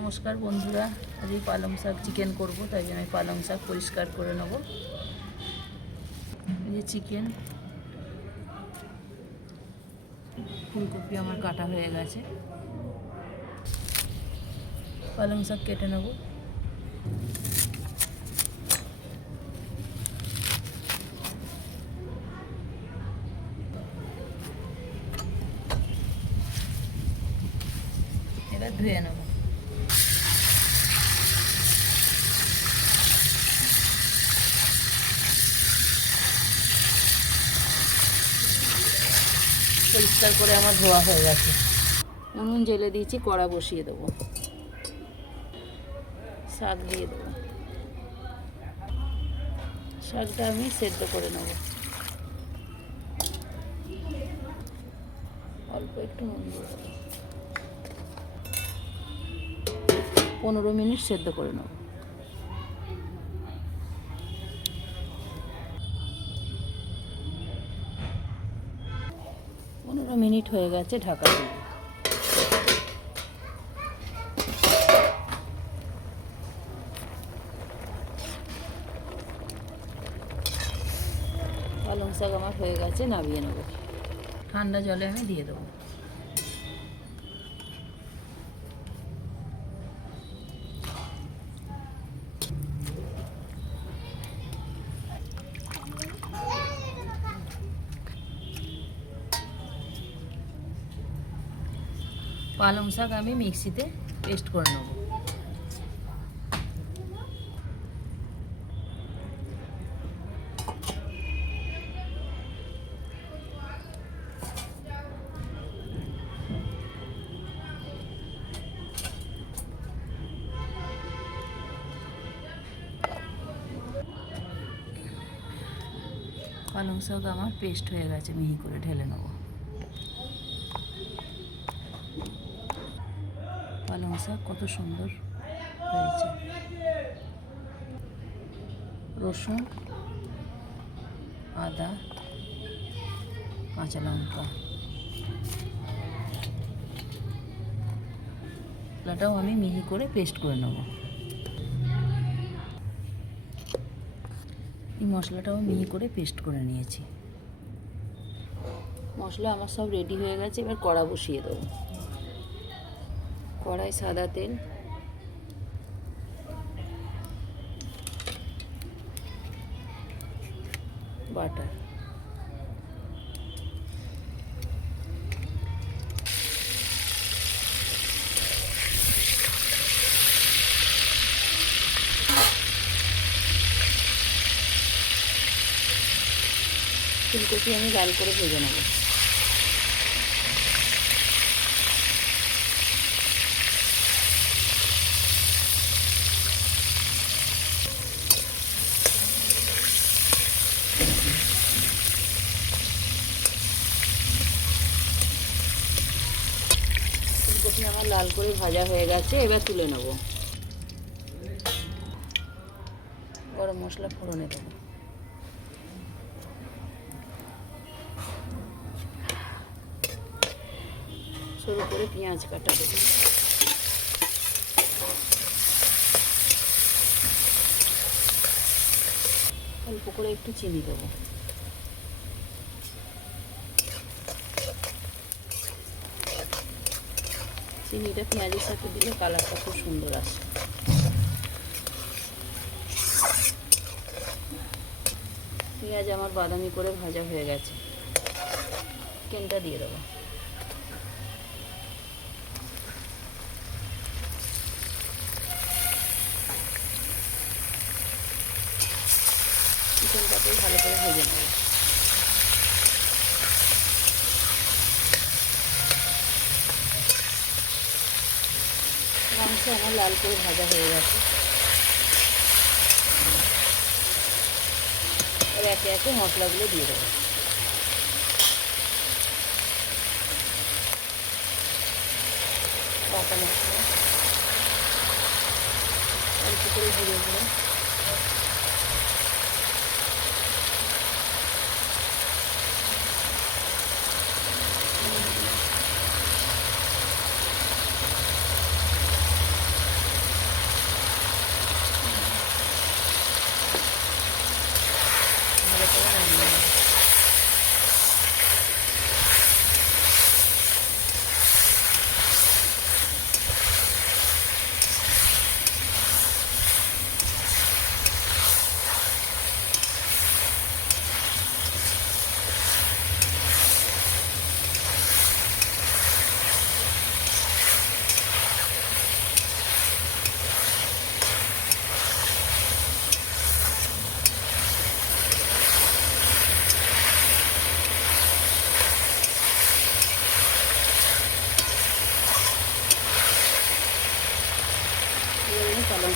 নমস্কার বন্ধুরা আজ পালং শাক চিকেন করব, তাই জন্য আমি পালং শাক পরিষ্কার করে নেব। যে চিকেন ফুলকপি আমার কাটা হয়ে গেছে। পালং শাক কেটে নেব। এবার ধুয়ে নেব। পরিষ্কার করে আমার ধোয়া হয়ে গেছে। উনুন জেলে দিয়েছি, কড়া বসিয়ে দেবো। শাক দিয়ে দেবো। শাকটা আমি সেদ্ধ করে নেব। অল্প একটু নুন দিয়ে দেবো। পনেরো মিনিট সেদ্ধ করে নেব। মিনিট হয়ে গেছে ঢাকা দিয়ে। পালং শাক আমার হয়ে গেছে, নামিয়ে নেব। ঠান্ডা জলে আমি দিয়ে দেবো। পালং শাক আমি মিক্সিতে পেস্ট করে নেব। পালং শাক আমার পেস্ট হয়ে গেছে, মিহি করে ঢেলে নেব। পালং শাক কত সুন্দর হয়েছে। রসুন, আদা, কাঁচা লঙ্কা। মশলাটাও আমি মিহি করে পেস্ট করে নেব। এই মশলাটাও মিহি করে পেস্ট করে নিয়েছি। মশলা আমার সব রেডি হয়ে গেছে, এবার কড়া বসিয়ে দেবো। কড়াই সাদা তেল। বাটার। ফুলকপি আমি লাল করে ভেজে নেব ফুলকপি আমার লাল করে ভাজা হয়ে গেছে, এবার তুলে নেব। গরম মশলা ফোড়নে দেবো। সরু করে পেঁয়াজ কাটা দেবো। অল্প করে একটু চিনি দেবো। চিনিটা পেঁয়াজের সাথে দিলে কালারটা খুব সুন্দর আসে। পেঁয়াজ আমার বাদামি করে ভাজা হয়ে গেছে। চিকেনটা দিয়ে দেবো। চিকেনটাকে ভালো করে ভেজে নেব। মাংস আমার লাল করে ভাজা হয়ে গেছে এবার একে একে মশলাগুলো দিয়ে দেবো বাটা মশলা অল্প করে জিরে গুঁড়ো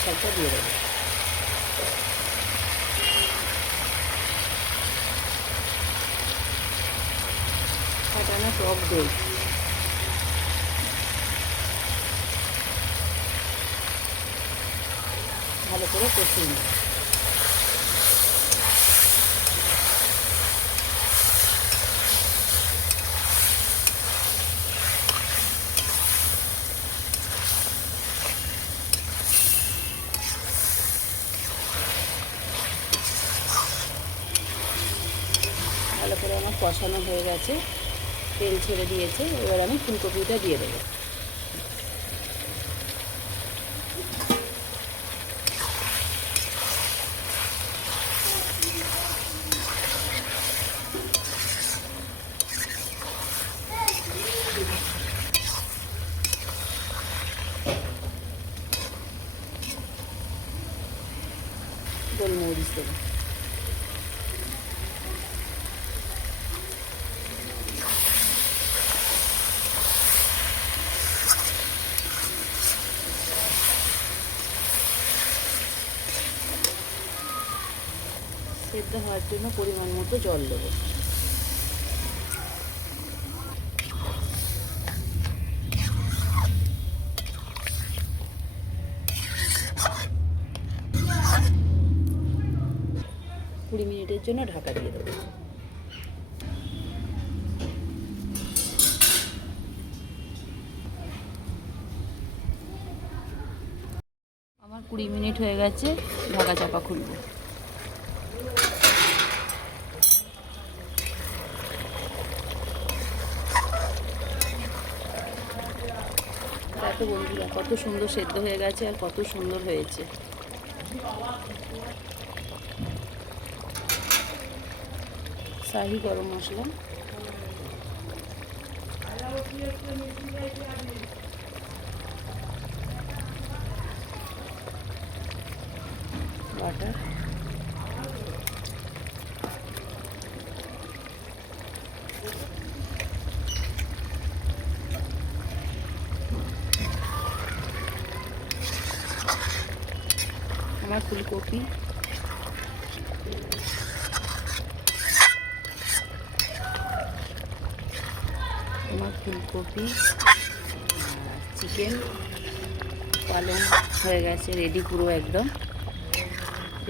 শাকটা দিয়ে দেবো। ফাটানো টক দই। ভালো করে কষিয়ে নেব ভালো করে আমার কষানো হয়ে গেছে। তেল ছেড়ে দিয়েছে। এবার আমি ফুলকপিটা দিয়ে দেবো। গোলমরিচ দেবো। সেদ্ধ হওয়ার জন্য পরিমাণ মতো জল দেবো। কুড়ি মিনিটের জন্য ঢাকা দিয়ে দেবো। আমার কুড়ি মিনিট হয়ে গেছে, ঢাকা চাপা খুলবো। দেখো বন্ধুরা, কত সুন্দর সেদ্ধ হয়ে গেছে আর কত সুন্দর হয়েছে। শাহি গরম মশলা। বাটার। আমার ফুলকপি। আমার ফুলকপি চিকেন পালং হয়ে গেছে রেডি পুরো একদম।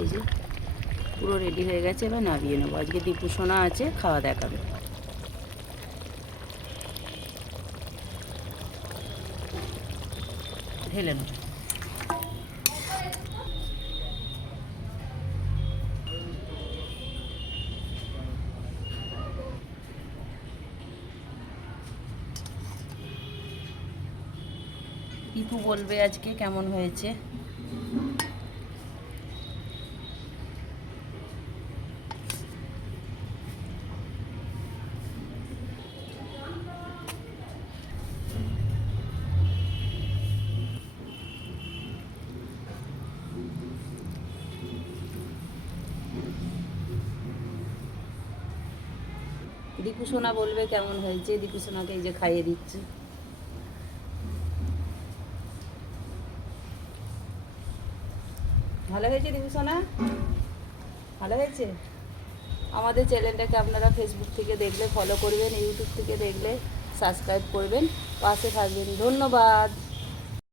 এই যে, পুরো রেডি হয়ে গেছে, এবার নামিয়ে নেব। আজকে দীপু সোনা আছে, খাওয়া দেখাবে। ঢেলে নেব। দীপু বলবে আজকে কেমন হয়েছে? দীপু সোনা বলবে কেমন হয়েছে? দীপু সোনাকে এই যে খাইয়ে দিচ্ছি। ভালো হয়েছে দিদি সোনা? ভালো হয়েছে? আমাদের চ্যানেলটাকে আপনারা ফেসবুক থেকে দেখলে ফলো করবেন ইউটিউব থেকে দেখলে সাবস্ক্রাইব করবেন, পাশে থাকবেন। ধন্যবাদ।